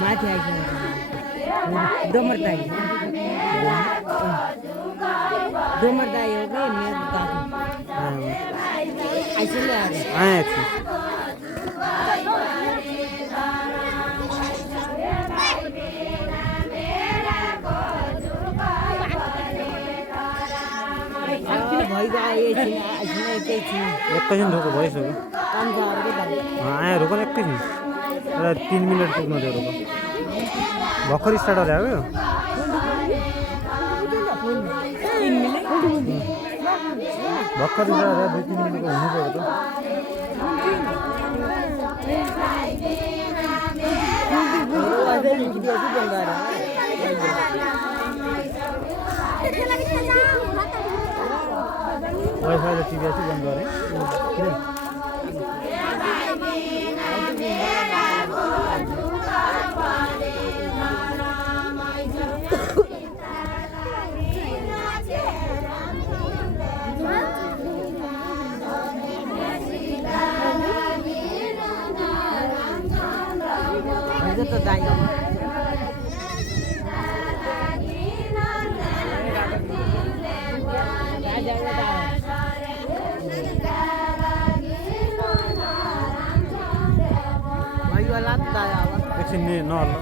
माथि आइसक्यो डोमर दाई हो कि मेरो दाजु आइसक्यो आएछु एकैछिन रोको भइसक्यो आयो रोको एकैछिन 3 मिनट पुग्नु थियो रोको भर्खर स्टार्ट गरेको भर्खर स्टार्ट गरेर 2-3 मिनटको हुनु पऱ्यो त वाइफाई र टिभी चाहिँ बन्द गरेँ किन त दाइ एकछिन नहल्ला